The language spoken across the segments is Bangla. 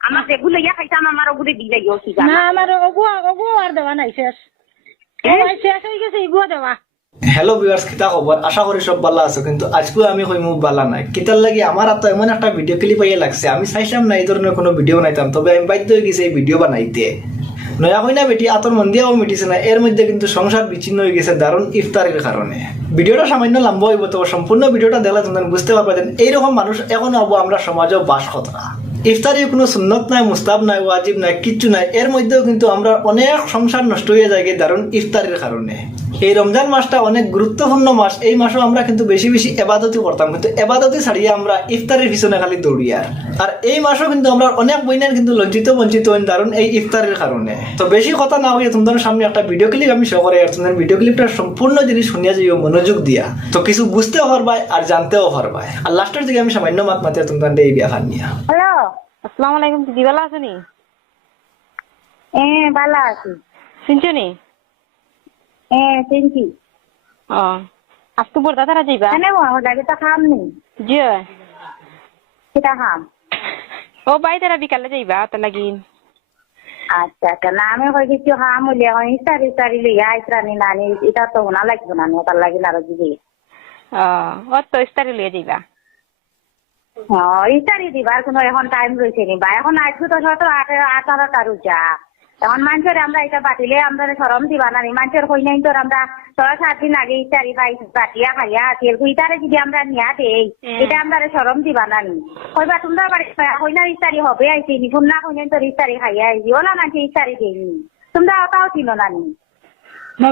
আমার যেগুলো ইয়া খাইতাম আমার ওগুলো দিলে না আমার ওগুয়া ওগুয়া আর দেওয়া নাই শেষ শেষ হয়ে গেছে ইগুয়া দেওয়া হ্যালো ভিউয়ার্স কিতা খবর আশা করি সব ভালো আছো কিন্তু আজকেও আমি হই মুখ বালা নাই। কিতার লাগি আমার তো এমন একটা ভিডিও ক্লিপ আইয়া লাগছে আমি চাইছিলাম না এই ধরনের কোনো ভিডিও নাইতাম তবে আমি বাধ্য হয়ে গেছি এই ভিডিও বানাইতে। নয়া কইনা বেটি, আতর মন দিয়াও মিটিছে না। এর মধ্যে কিন্তু সংসার বিচ্ছিন্ন হয়ে গেছে, দারুণ ইফতারের কারণে। ভিডিওটা সামান্য লম্বা হইব তো সম্পূর্ণ ভিডিওটা দেখলে তোমরা বুঝতে পারবেন এই এইরকম মানুষ এখন হব আমরা সমাজেও বাস কতটা ইফতারি কোনো সুন্নত নাই মুস্তাব নাই, ওয়াজিব নাই, কিচ্ছু নাই। এর মধ্যেও কিন্তু আমরা অনেক সংসার নষ্ট হয়ে যায়, দারুণ ইফতারের কারণে। এই রমজান মাসটা অনেক গুরুত্বপূর্ণ মাস। এই মাসও আমরা কিন্তু বেশি বেশি এবাদতি করতাম। কিন্তু এবাদতি ছাড়িয়ে আমরা ইফতারের পিছনে খালি দৌড়ি আর। আর এই মাসও কিন্তু আমরা অনেক বইনের কিন্তু লজ্জিত বঞ্চিত হইন দারুণ এই ইফতারের কারণে। তো বেশি কথা না হইয়া তোমাদের সামনে একটা ভিডিও ক্লিপ আমি শো করে আর তোমাদের ভিডিও ক্লিপটা সম্পূর্ণ জিনিস শুনিয়া যাইও মনোযোগ দিয়া। তো কিছু বুঝতেও পারবাই আর জানতেও পারবাই। আর লাস্টের দিকে আমি সামান্য মাত মাতিয়া তোমাদের এই বিয়া খান নিয়া। হ্যালো আসসালামু আলাইকুম দিদি ভালো আছো নি এ ভালো আছি। শুনছো নি? এ চিনছি ও আজ তো বড় তারা যাইবা তো খাম নি? জি সেটা খাম? ও বাই তারা বিকালে যাইবা তো লাগি আচ্ছা আচ্ছা। না আমি হয়ে গেছি খাম হইলে এখন ইস্তারি ইস্তারি লইয়া আইসরানি নানি এটা তো না লাগবে না তার লাগিল আরও দিদি ও ও তো ইস্তারি লিয়ে যাইবা। ইস্তারি দিবার কোনো এখন টাইম রয়েছে নি বা। এখন আজকে তো শত আট আঠারোটা রোজা এখন মানুষের আমরা এটা বাতিলে আমরা সরম দিবা না নি। মানুষের হই নাই তোর আমরা ছয় সাত দিন আগে ইস্তারি পাই বাটিয়া খাইয়া তেল ইতারে যদি আমরা নিয়া দেই এটা আমরা সরম দিবা না নি। কইবা তোমরা বাড়ি হইনার ইস্তারি হবে আইছি নি ফুন্না হইনাই তোর ইস্তারি খাইয়া আইছি। ওলা মানুষ ইস্তারি দেয়নি তোমরা ওটাও চিনো না নি। না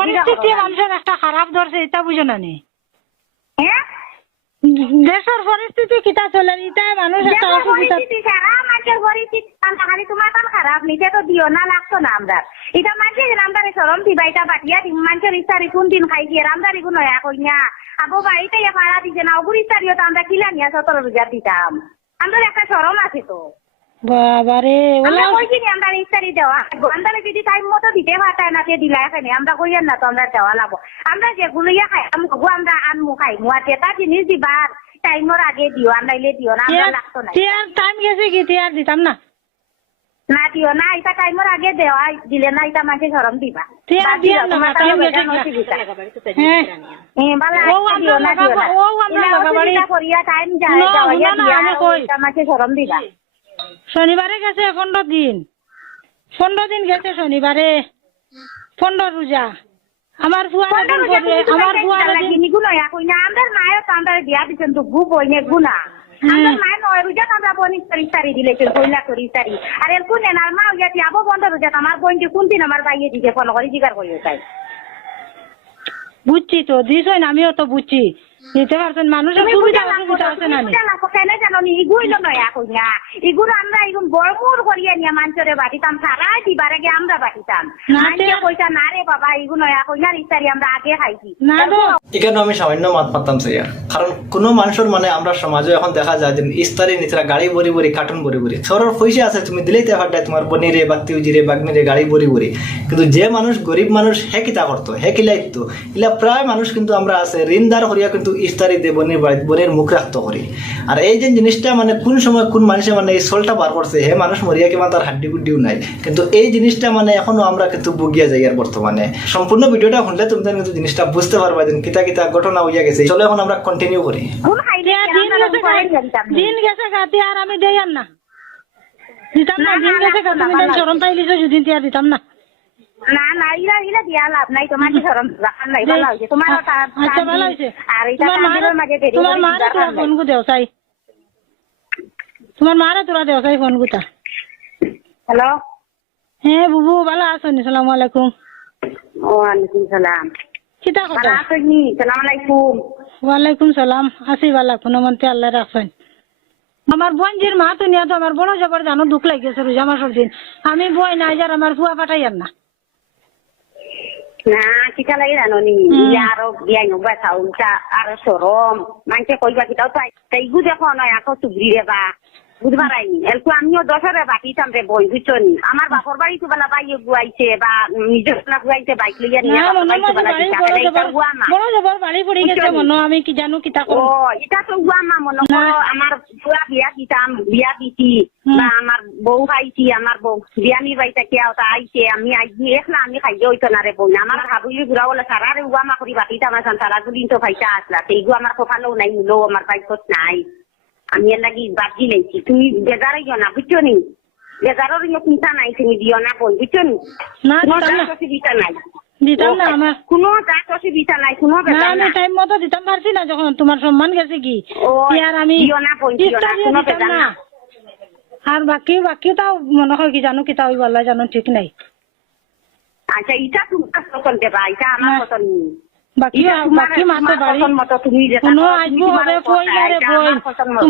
পরিস্থিতি মানুষের একটা খারাপ ধরছে এটা বুঝো না নি। হ্যাঁ? দেশের পরিস্থিতি কিতা চলে ইটা মানুষ একটা অসুবিধা খারাপ, মানুষের পরিস্থিতি খালি তোমার কাম খারাপ, নিজে তো দিও না, লাগতো না আমরা। এটা মানুষের আমদারে সরম দিবা, এটা বাটিয়া দিম, মানুষের ইস্তারি কোন দিন খাই দিয়ে, আমদারি কোন নয়া কই না। আবো বা এটাই ভাড়া দিছে না, ওগুর ইস্তারিও তো আমরা কিলা নিয়ে সতেরো রোজা দিতাম। আমরা একটা সরম আছে তো। বাবা রে আমরা ওলা কইছি নি আমরা ইস্তারি দেওয়া, আমদারে যদি টাইম মতো দিতে পারতাম না, তে দিলা এখানে, আমরা কইয়ান না তো আমরা দেওয়া লাগবো। আমরা যেগুলো ইয়া খাই, আমগো আমরা আনমু খাইমু, আর যেটা জিনিস দিবার টাইমর আগে দিও, আর নাইলে দিও না, আমরা লাগতো না। তিয়ার টাইম গেছে কি তিয়ার দিতাম না না দিও না এটা টাইমর আগে দেওয়া দিলে না এটা মাঝে সরম দিবা তিয়া বাদ দিয়া দিও, না, টাইম গেছে কি? হ্যাঁ ও আমরা। লাগাবো, ও আমরা করিয়া টাইম যায়, না, যাওয়াইয়া না, না, দিয়া, আমি কই। মাঝে সরম দিবা শনিবারে গেছে পনেরো দিন। পনেরো দিন গেছে শনিবারে। পনেরো রোজা। আমার ফুয়া কোনটা যখন রোজা করে, আমার কই না, আমদের মায়ের তো আমদের বিয়া দিছেন তো গু বইনে গুনা। হুম। আমদের মায়ের নয় রোজা তো আমরা বনি করি সারি দিলেছে কইলা করি সারি। আর এর কোন আর মা হইয়া কি আবো বন্ধ রোজা আমার বোনটি কোন দিন আমার বাইয়ে ফোন করে জিগার করিও তাই। বুঝছি তো দিছই আমিও তো বুঝছি। দিতে পারছেন? মানুষের সুবিধা অসুবিধা আছে না নি? বুঝা লাগবো, কেন জানো নি? ইগুইলো নয় ইগুলো আমরা বড়মুর করিয়া নিয়ে মানুষরে বাটিতাম সারা দিবার আগে আমরা বাটিতাম কইতা না রে বাবা ইগুলো এখন না ইস্তারি আমরা আগে খাইছি। না এখানে আমি সামান্য মাত স্যার। কারণ কোনো মানুষের মানে আমরা সমাজে এখন দেখা যায় যে ইস্তারি নিচরা গাড়ি ভরি ভরি কার্টুন ভরি ভরি। সরর পয়সা আছে তুমি দিলেই তে ফাটায় তোমার বনিরে বাত্তিউজিরে বাগনিরে গাড়ি ভরি ভরি। কিন্তু যে মানুষ গরিব মানুষ হে কিতা করতো? হে কিলাইতো? ইলা প্রায় মানুষ কিন্তু আমরা আছে ঋণদার করিয়া কিন্তু ইস্তারি দিয়ে বনির বাড়ি বনির মুখ রাখতো করি আর এই যে জিনিসটা মানে কোন সময় কোন মানুষে মানে এই সোলটা বার করছে হে মানুষ মরিয়া কিমান তার হাড্ডি গুড্ডিও নাই। কিন্তু এই জিনিসটা মানে এখনও আমরা কিন্তু বুগিয়া যাই আর বর্তমানে। সম্পূর্ণ ভিডিওটা শুনলে তুমি কিন্তু জিনিসটা বুঝতে পারবা যে কিতা কিতা ঘটনা হইয়া গেছে। চলো এখন আমরা কন্টিনিউ করি। কোন দিন গেছে গাতি আর আমি দেই না। দিতাম না দিন গেছে গা না, তুমি না, যেন না। চরম পাইলিছো যদি দিতাম না। না না ইলা ইলা দিয়া লাভ নাই তোমার কি ধরম রাখান নাই ভালো হইছে তোমার আচ্ছা ভালো হয়েছে আর এটা তোমার কান্দির মাঝে দেরি তোমার মারে তোরা ফোন দেও চাই তোমার মারে তোরা দেও চাই ফোন হ্যালো হ্যাঁ বুবু ভালো আছো নি সালাম আলাইকুম। ওয়ালাইকুম সালাম কিতা কথা আছো নি সালাম আলাইকুম। ওয়ালাইকুম সালাম আসি ভালো কোনো মন্ত্রী আল্লাহ রাখছেন আমার বোনজির মা তো নিয়ে তো আমার বড় জবর জানো দুঃখ লাগিয়েছে রোজা মাসের দিন। আমি বই নাই যার আমার ফুয়া পাঠাই আর না না কিটা লাগে জানো নি। হুম। ইয়া আরও বিয়াই নবা চাউলটা আরও সরম মানুষে কইবা কিটাও তাই তাই গু দেখো নয় আকৌ চুবরি দেবা। বুঝবার আইনি। এলকু আমিও দশরে বাকিতাম রে বই বুঝছ নি? আমার বাপর বাড়ি তো বেলা বাইয়ে গুয়াইছে বা নিজের বেলা গুয়াইছে বাইক লইয়া নিয়ে বাড়ি পড়ে গেছে? মনে আমি কি জানো কিতা ও এটা তো গুয়া মা আমার পুরা বিয়া দিতাম বিয়া দিছি বা আমার বউ খাইছি আমার বউ বিয়ানির বাড়িতে কে আওতা আইছে আমি আইছি একলা আমি খাইয়ে হইতো না রে বউ। আমার হাবুলি ঘুরা বলে সারা রে গুয়া মা করি বাকিটা আমার সারা গুলিন তো খাইতা আসলা সেই গু আমার কপালেও নাই মুলো আমার বাইকত নাই। আমি এর লাগি বাজি লাইছি তুমি বেজারে গিয়ে না বুঝছ নি? বেজারের ইয়ে চিন্তা নাই তুমি দিও না বই বুঝছ নি? কোনো অসুবিধা নাই। দিতাম না আমার। কোনো জাত অসুবিধা নাই কোনো না বেজার আমি না টাইম মতো দিতাম পারছি না যখন তোমার সম্মান গেছে কি? ও, কি আর আমি দিও না, বোন, দিও না, কোনো বেজার না। না। আর বাকি বাকি তাও মনে হয় কি জানো কি তাও বলা জানো ঠিক নাই। আচ্ছা এটা তোমার পছন্দ দেবা এটা আমার। পছন্দ। তোমার-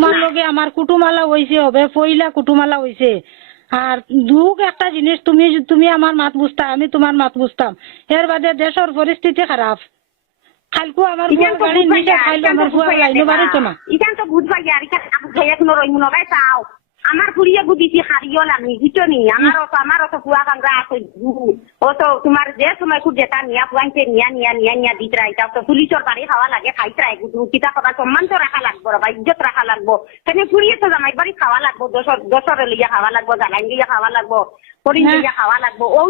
বাড়ি লগে আমার কুটুমালা হইছে হবে পয়লা কুটুমালা হইছে। আর দুঃখ একটা জিনিস তুমি তুমি আমার মাত বুঝতা আমি তোমার মাত বুঝতাম। এর বাদে দেশের পরিস্থিতি খারাপ। খালকু আমার বুয়ার নিচে খাইলো আমার বুয়া বুঝবাই আর লাইনে না। ইখান তো বুঝবাই আর, ইখান না কোনো রইমু নবাই চাও। আমার ফুরিয়ে বুঝিছি হারিও লাগনি বুঝছ নি আমার অত আমার অত কুয়া কামরা আছে দু। ও তো তোমার যে সময় খুব যেটা নিয়া পুয়াইছে নিয়া নিয়া নিয়া নিয়া দিত রাইতা তো পুলিশের বাড়ি খাওয়া লাগে খাইতে রাই গুদু কিতা কথা সম্মান তো রাখা লাগবো বা ইজ্জত রাখা লাগবো। কেন ফুরিয়ে তো জামাই বাড়ি খাওয়া লাগবো দশর দশরে লইয়া খাওয়া লাগবো জালাইন লইয়া খাওয়া লাগবো হরিণ না। লইয়া খাওয়া লাগবো। ও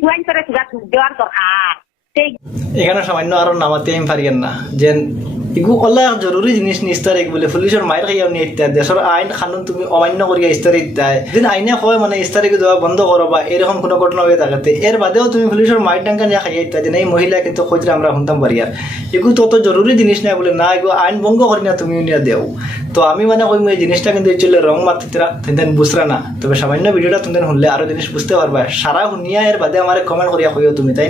পুয়াইন করে তুগা তুগ দেওয়ার দরকার এখানে সামান্য আরও নামাতে আমি না। অলা জরুরি জিনিস নিস্তার বলে পুলিশের মায়ের নিয়ে ইত্যাদি। দেশের আইন কানুন তুমি অমান্য করিয়া ইস্তারি ইত্যাদি। দিন আইনে কয় মানে ইস্তারি দেওয়া বন্ধ করো বা এরকম কোনো ঘটনা হয়ে থাকতে। এর বাদেও তুমি পুলিশের মায়ের ডাঙ্কা নিয়ে খাইয়া ইত্যাদি। এই মহিলা কিন্তু খোঁজরে আমরা শুনতাম পারি আর এগু তত জরুরি জিনিস নাই বলে, না এগু আইন ভঙ্গ করি না তুমি নিয়ে দেও। তো আমি মানে কই এই জিনিসটা কিন্তু চলে রং মাত্রা তেন বুঝরা না। তবে সামান্য ভিডিওটা তুমি শুনলে আরও জিনিস বুঝতে পারবা। সারা শুনিয়া এর বাদে আমার কমেন্ট করিয়া কইও তুমি, তাই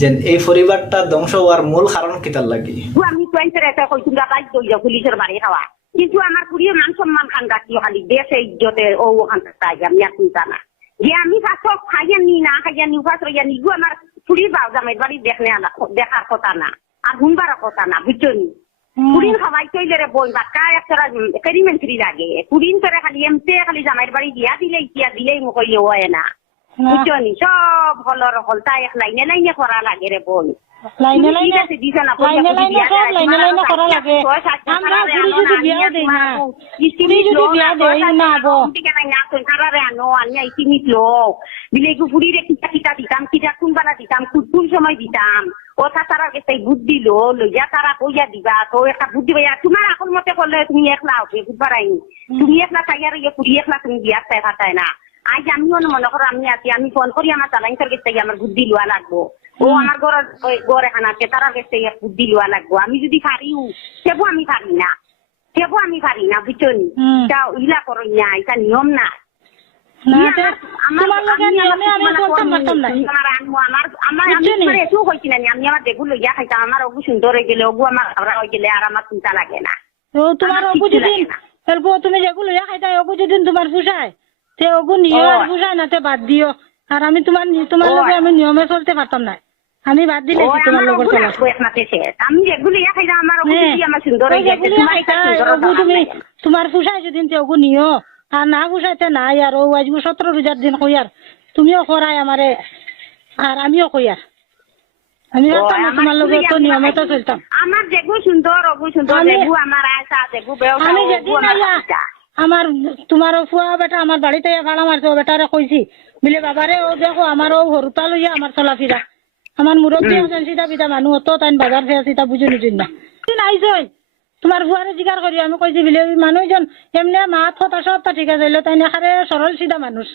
যে এই পরিবারটা ধ্বংস হওয়ার মূল কারণ কিতার লাগি? আমি টুয়েন্টের একটা কইছিল বাইক দইল পুলিশের বাড়ি খাওয়া কিন্তু আমার পুরিয়ে মান সম্মান খান রাখিও খালি দেশে ইজ্জতে ও ওখান তাই, আমি আর চিন্তা না। যে আমি ফাঁসো খাইয়া নি, না খাইয়া নি উপাস রইয়া নি, গু, আমার পুরীর বাউ জামাই বাড়ি দেখনে দেখার কথা না, আর শুনবার কথা না, বুঝছ নি পুরিন খাওয়াই তৈলে রে বই বাক্কা একটা এক্সপেরিমেন্টারি লাগে। পুরিন করে খালি এমতে খালি জামাইর বাড়ি দিয়া দিলে ইতিয়া দিলেই মোক কইলে হয় না। বুঝছ নি? সব হলর হলতা এক লাইনে লাইনে করা লাগে রে বই। লাইনে তুমি লাইনে আছে, দিছো না, লাইনে লাইনে সব লাইনে লাইনে করা লাগে। আমরা সারারে আনো যদি না, বিয়া আনিয়া দেই তোমার না আরও যদি বিয়া দেই না বো। ঠিক আছে, না, ছয় সারারে আনো, আনিয়া ইস্টিমিট লোক। বিলে গু কিটা কিটা দিতাম, কিটা কোন বেলা দিতাম, কোন সময় দিতাম। ও তারা গেছে বুদ্ধি লো লইয়া তারা কইয়া দিবা তো একটা বুদ্ধি ভাইয়া তোমার এখন মতে করলে তুমি একলা হবে বুধবার আইনি তুমি একলা চাইয়ার ইয়ে পুরি একলা তুমি বিয়ার চাই ফাটায় না। আজ আমিও না মনে করো আমি আছি আমি ফোন করি আমার চালাইন তোর গেছে আমার বুদ্ধি লোয়া লাগবো। ও আমার ঘরের ঘর এখানে আছে তারা গেছে বুদ্ধি লোয়া লাগবো। আমি যদি পারিও সেবো আমি পারি না। সেবো আমি পারি না বুঝছ নি? ইলা করো না এটা নিয়ম না আমার- অগু সুন্দর হয়ে গেলে অগু আমার খাবরা হয়ে গেলে আর আমার চিন্তা লাগে না তোমার অগু কিচ্ছু যদি লাগে না। এরকম তুমি যেগুলো ইয়া খাইতা অগু যদি তোমার পুষায় তে অগু নিও। আর না তে বাদ দিও আর আমি তোমার তোমার। লগে আমি নিয়মে চলতে পারতাম না আমি বাদ দিলে তোমার লগর চলা আমি যেগুলো ইয়া খাইতাম আমার অগু হ্যাঁ। যদি আমার সুন্দর হয়ে গেছে তোমার খাইতা, একটা সুন্দর অগু দরকার তুমি নাই। তোমার পুষায় যদি তে অগু নিও আর না পুষাইতে নাই আর ও আজকে সতেরো রোজার দিন কই আর তুমিও করাই আমারে আর আমিও কই আর আমি না তোমার লগে তো আমি নিয়মে তো খাইছি। চলতাম। আমার যেগু সুন্দর অগু সুন্দর আমি- আমার আশা যেগু বেওটা আমি যেদিন আমার তোমার ফুয়া বেটা আমার বাড়িতে ভাড়া মারছে ও বেটারে কইছি বলে বাবারে ও দেখো আমার ও হরুতা লইয়া আমার চলাফিরা আমার মুরব্বী আছেন সিধা বিধা মানুহ অত তাই বাজার ফেয়া সিধা বুঝি নিজুন না। আইসই তোমার বুয়ারে জিগার করি আমি কইছি বিলে মানুষজন এমনি মাত হতা সবটা ঠিক আছে তাই নাখারে সরল সিধা মানুষ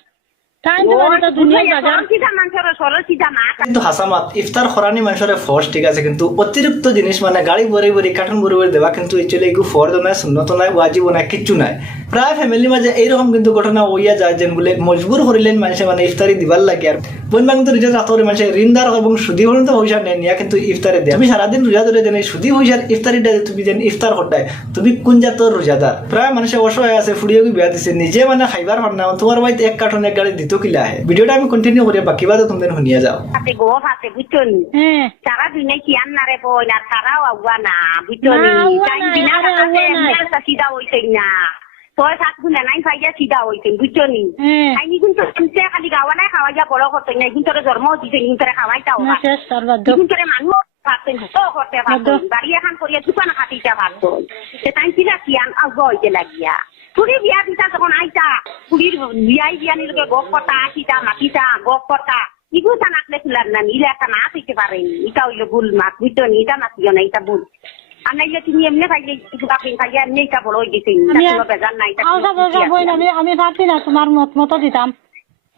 সিধা মানুষের সরল সিধা মা কিন্তু হাসামাত ইফতার খরানি মানুষের ফর্স ঠিক আছে কিন্তু অতিরিক্ত জিনিস মানে গাড়ি ভরে ভরে কার্টুন ভরে ভরে দেওয়া কিন্তু একচুয়ালি এগুলো ফর্দ নাই সুন্নত নাই ওয়াজিব নাই কিচ্ছু নাই। প্রায় ফ্যামিলি মাঝে এইরকম কিন্তু ঘটনা হইয়া যায় যেন বলে মজবুর করিলেন মানুষে মানে ইফতারি দিবার লাগে। আর বোন বাং তো রিজার্ভ রাতরে মানুষে ঋণদার এবং সুদি পর্যন্ত পয়সা নেয় নিয়া কিন্তু ইফতারে দেয়। তুমি সারাদিন রোজা ধরে দেন সুদি পয়সার ইফতারিটা যে তুমি যেন ইফতার করতাই তুমি কোন জাতর রোজাদার? প্রায় মানুষে অসহায় আছে ফুড়িয়ে বিয়া দিছে নিজে মানে খাইবার পার না তোমার বাড়িতে এক কার্টন এক গাড়ি দিত কিলা আহে। ভিডিওটা আমি কন্টিনিউ করি বাকি বাদে তুমি শুনিয়া যাও। গো হাতে বুঝছ নি সারা দিনে কি বই না সারাও আগুয়া না বুঝছ নি টাইম দিনা সিধা হইছে না। ছয় সাত গুণা নাই খাইয়া সিধা হইছেন বুঝছ নি আইনি কিন্তু শুনছে খালি গাওয়া নাই খাওয়া যা বড় করতে নাই। কিন্তু জন্ম দিছে কিন্তু খাওয়াইটাও না শেষ তার বাধ্য কিন্তু মানুষ ভাবতেন তো করতে পারতেন বাড়ি এখন করিয়া দোকান খাটিটা ভাবতো সে তাই ছিল কি আন আগ লাগিয়া। বিয়া দিতা যখন আইতা পুরীর বিয়াই বিয়ানির লোকে গপ করতা আসিতা মাতিতা গপ করতা ইগু তা নাকলে খুলার না নিলে একটা নাচ হইতে পারেনি এটা হইল ভুল মাত বুঝতো নি এটা নাচিও না এটা ভুল নাইলে তুমি এমনি খাইলে কিছু কাপিং এমনি এটা বড় হয়ে গেছে। আমি বেজার নাই বই না আমি আমি না তোমার মত মতো দিতাম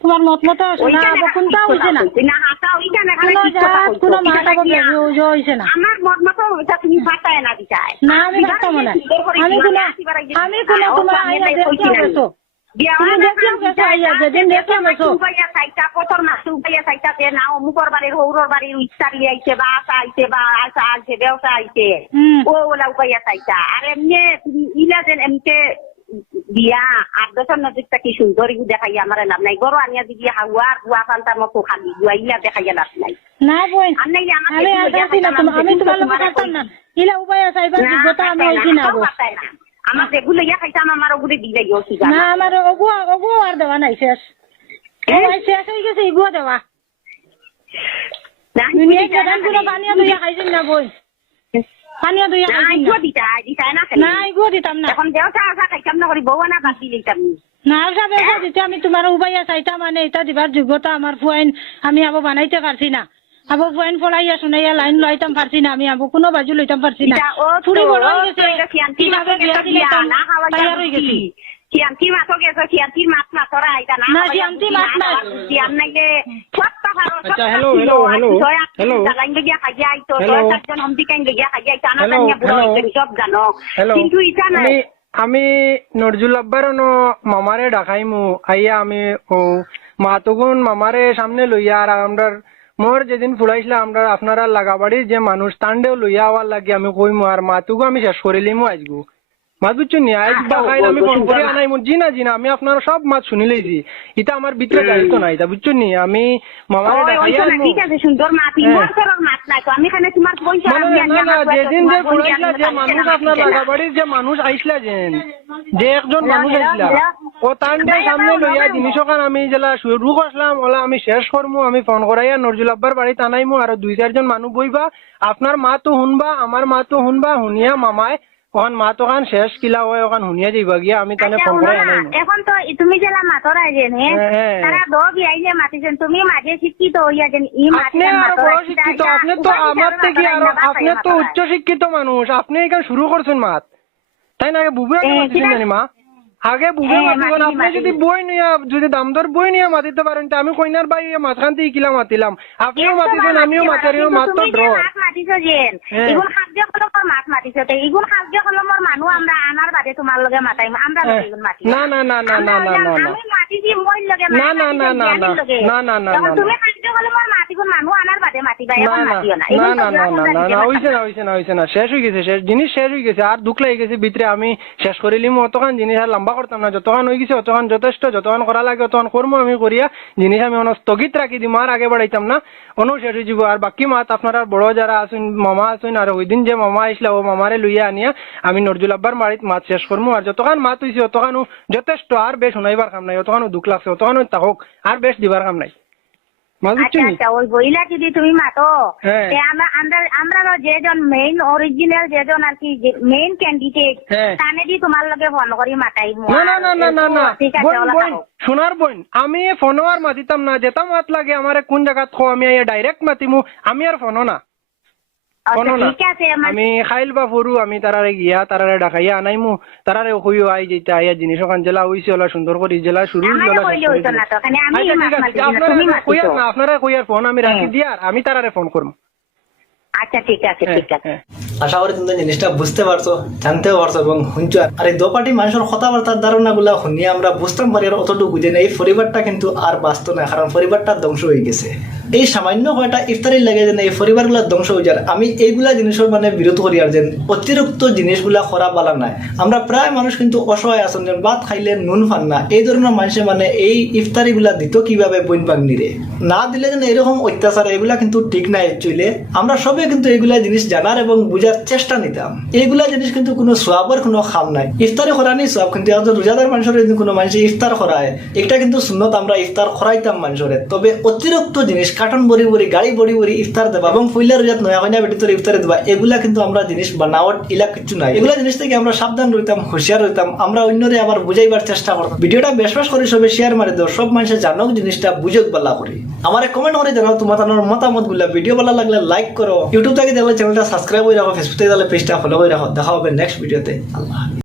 তোমার মত মতো শোনা কোনটা হইছে না। না ওইখানে কোনো জাত কোনো মাত আবো বেজো হইছে না। আমার মত মতো এটা তুমি পাতায় না দিতায় না আমি না। আমি কোনো আমি কোনো তোমার আইনা দেখতে বিয়া আট বছর নজিকটা কি দেখাই আমার লাভ নাই। গরো আনিয়া যদি হাওয়া বুয়া পান্তার মতো খালি বুয়া ইলা দেখাইয়া লাভ নাই। আমি তোমার উপায় চাইবা যোগ্যতা আমি না। ওগুলো দিলে গেছি না আমার ওগুয়া ওগুয়া আর দেওয়া নাই শেষ। শেষ হয়ে গেছে এগুয়া দেওয়া। পানিয়া দুইয়া খাইছিল না বই? পানিয়া দুইয়া খাইছিল না? দিতা দিতা না না এগুয়া দিতাম না। এখন দেওয়া আসা খাইতাম না করি বউ না বাদ দিলে না আলসা বেসা আমি তোমার উপাইয়া চাইতা মানে এটা দিবার যোগ্যতা আমার ফুয়াইন আমি আবো বানাইতে পারছি না। আবো ফুয়াইন ফলাইয়া শুনাইয়া লাইন লইতাম পারছি না আমি আবো কোনো বাজু লইতাম পারছি না ফুরি বড় হয়ে গেছে কীভাবে বিয়া দিলাম তৈয়ার হয়ে গেছি মাছও গেছো মাছ মাছরা আইতা না না, মাছ আচ্ছা, hello, hello, hello, hello. জাগাইন গিয়া খাইয়া আইতো. দশ চারজন হমদিকাইন গিয়া খাইয়া আইতো আনা Hello, জানিয়া বুড়ো. সব জানো হ্যালো কিন্তু ইটা নাই আমি আমি নজরুল আব্বার ন মামারে ডাকাইমু আইয়া আমি ও মাতুগুন মামারে সামনে লইয়া আর আমরা মোর যেদিন ফুলাইছিলাম আমরা আপনারা লাগাবাড়ির যে মানুষ তান্ডেও লইয়া আওয়ার লাগে আমি কইমু, আর মাতুগু, আমি শেষ করিলিমু আজগু। মাছ বুঝছ নি আজ বাকাইল আমি ফোন করে আনাইমু জি না জি না আমি আপনার সব মাছ শুনি লইছি। এটা আমার ভিতরে দায়িত্ব নাই তা নি আমি মামারে ওই, ওই ডাকাইয়া তো না, আনমু। ঠিক আছে সুন্দর মাছ ইমন মাছ নাই তো আমি এখানে তোমার পয়সা মানে আমি না না যেদিন যে মানুষ আপনার যে মানুষ যেন যে একজন মানুষ আইসলা ও তান্ডে সামনে লইয়া জিনিস ওখান আমি জেলা শুরু করলাম ওলা আমি শেষ করমু আমি ফোন করাইয়া নজরুল আব্বার বাড়ি টানাইমু আর দুই চারজন মানুষ বইবা আপনার মা তো শুনবা আমার মা তো শুনবা শুনিয়া মামায় ওখান মা তো খান শেষ কিলা হয় ওখান শুনিয়া যাইবা গিয়া আমি তানে আচ্ছা, ফোন না, আনাইমু এখন তো তুমি জেলা মাতর আইলেন হে। তারা দ বিয়াইলে মাতিছেন তুমি মাঝে শিক্ষিত হইয়া যেন ই আপনি মাতিছেন বড় শিক্ষিত আপনি তো আমার থেকে আরও আপনি তো উচ্চ শিক্ষিত মানুষ আপনি এখানে শুরু করছেন মাত। তাই না বুবুরা মাতিছেন কিরা- জানি মা? আগে বুবুরা মাতিবেন আপনি যদি বই নিয়ে যদি দামদর বই নিয়ে মাতিতে পারেন তা আমি কইনার ভাই মাঝখান থেকে কিলা মাতিলাম। আপনিও মাতিছেন আমিও মাতারিও মাত তো ড্র মাতিছো যেন। ইগুন সাহায্য কলমৰ মাছ মাতিছো তে ইগুন সাহায্য কলমৰ মানুহ আমরা আনার বাদে তোমার লগে মাতাইম আমরা লগে ইগুন না, না, না, না, না, না, না, না। আমি মাতিছি মই লগে না, না, না, না, না, না, না, না, না, তুমি সাহায্য কলমৰ মাত ইগুন মানুহ আনার বাদে মাতিবা এখন মাতিও না না না না না না না হইছে না হইছে না হইছে না শেষ হয়ে গেছে শেষ জিনিস শেষ হয়ে গেছে আর দুঃখ লেগে গেছে ভিতরে আমি শেষ করিলিম অতখান জিনিস আর লম্বা করতাম না যতখান হয়ে গেছে অতখান যথেষ্ট যতখান করা লাগে অতখান করব আমি করিয়া জিনিস আমি অন স্থগিত রাখি দিম আর আগে বাড়াইতাম না অনু শেষ হয়ে যাব আর বাকি মাত আপনারা বড় যারা আছেন মামা আছেন আর ওই দিন যে মামা আইসলা ও মামারে লইয়া আনিয়া আমি নজরুল আব্বার বাড়িত মাত শেষ করব আর যতখান মাত হয়েছে অতখানো যথেষ্ট আর বেশ শুনাইবার কাম নাই অতখানো দুঃখ লাগছে অতখানো তাহক আর বেশ দিবার কাম নাই মাছ বুঝছ নি? ওই বইলা যদি তুমি মাতো। আমরা আমরা আমরা যেজন মেইন অরিজিনাল যেজন আর কি মেইন ক্যান্ডিডেট। তানে দি তোমার লগে ফোন করি মাতাইম না না না না না না ঠিক আছে বোন ওলা বোন থাকো। সোনার বোন আমি ফোনও আর মাতিতাম না যেতাম মাত লাগে আমার কোন জায়গাত খো আমি ডাইরেক্ট মাতিমু আমি আর ফোনও না আচ্ছা, ফোনও না ঠিক আছে আমার আমি খাইল বা ফরু আমি তারারে গিয়া তারারে ডাকাইয়া আনাইমু তারারে কইও আই যেটা আইয়া জিনিস ওখান জেলা হইছে ওলা সুন্দর করে জেলা শুরু আচ্ছা আপনারা কইয়ার ফোন আমি রাখি। দিয়ার আমি তারারে ফোন করব আচ্ছা ঠিক আছে হ্যাঁ, ঠিক আছে। হ্যাঁ। আশা করি তুমি জিনিসটা বুঝতে পারছ জানতেও পারছ এবং শুনছো। আর এই দোপাটি মানুষের কথাবার্তার শুনিয়ে আমরা বুঝতাম পারি আর অতটুকু না এই পরিবারটা কিন্তু আর বাঁচত না কারণ পরিবারটা ধ্বংস হয়ে গেছে। এই সামান্য কয়টা ইফতারির লাগে যেন এই পরিবারগুলো ধ্বংস হয়ে যায়। আমি এইগুলা জিনিসের মানে বিরত করি আর যেন অতিরিক্ত জিনিসগুলা করা বালা নাই। আমরা প্রায় মানুষ কিন্তু অসহায় আছেন যেন ভাত খাইলে নুন ফান না। এই ধরনের মানুষে মানে এই ইফতারিগুলা দিত কীভাবে বইন বাগনিরে না দিলে যেন এরকম অত্যাচার এগুলা কিন্তু ঠিক নাই চলে আমরা সবে কিন্তু এগুলা জিনিস জানার এবং বুঝার চেষ্টা নিতাম। এইগুলা জিনিস কিন্তু কোনো সোয়াবের কোনো খাম নাই। ইফতারি করানি সোয়াব, কিন্তু একজন রোজাদার মানুষের যদি কোনো মানুষ ইফতার করায়, এটা কিন্তু সুন্নত, আমরা ইফতার করাইতাম মানুষের। তবে অতিরিক্ত জিনিস, কার্টন বড়ি বড়ি গাড়ি বড়ি বড়ি ইফতার দেবা এবং ফুইলা রোজাত নয়া হয়না বেটি তোর ইফতারে দেবা, এগুলা কিন্তু আমরা জিনিস বানাওয়াট ইলা কিছু নাই। এগুলা জিনিস থেকে আমরা সাবধান রইতাম, হুঁশিয়ার রইতাম, আমরা অন্যরে আবার বুঝাইবার চেষ্টা করতাম। ভিডিওটা বেশ বেশ করে, সবে শেয়ার মারি দাও, সব মানুষের জানক জিনিসটা, বুঝক বালা করি। আমার কমেন্ট করে জানাও তোমার মতামতগুলা ভিডিও ভালো লাগলে লাইক করো। ইউটিউব থেকে দেখলে চ্যানেলটা সাবস্ক্রাইব করে রাখো ফেসবুক থেকে তাহলে পেজটা ফলো করে রাখো দেখা হবে নেক্সট ভিডিওতে আল্লাহ।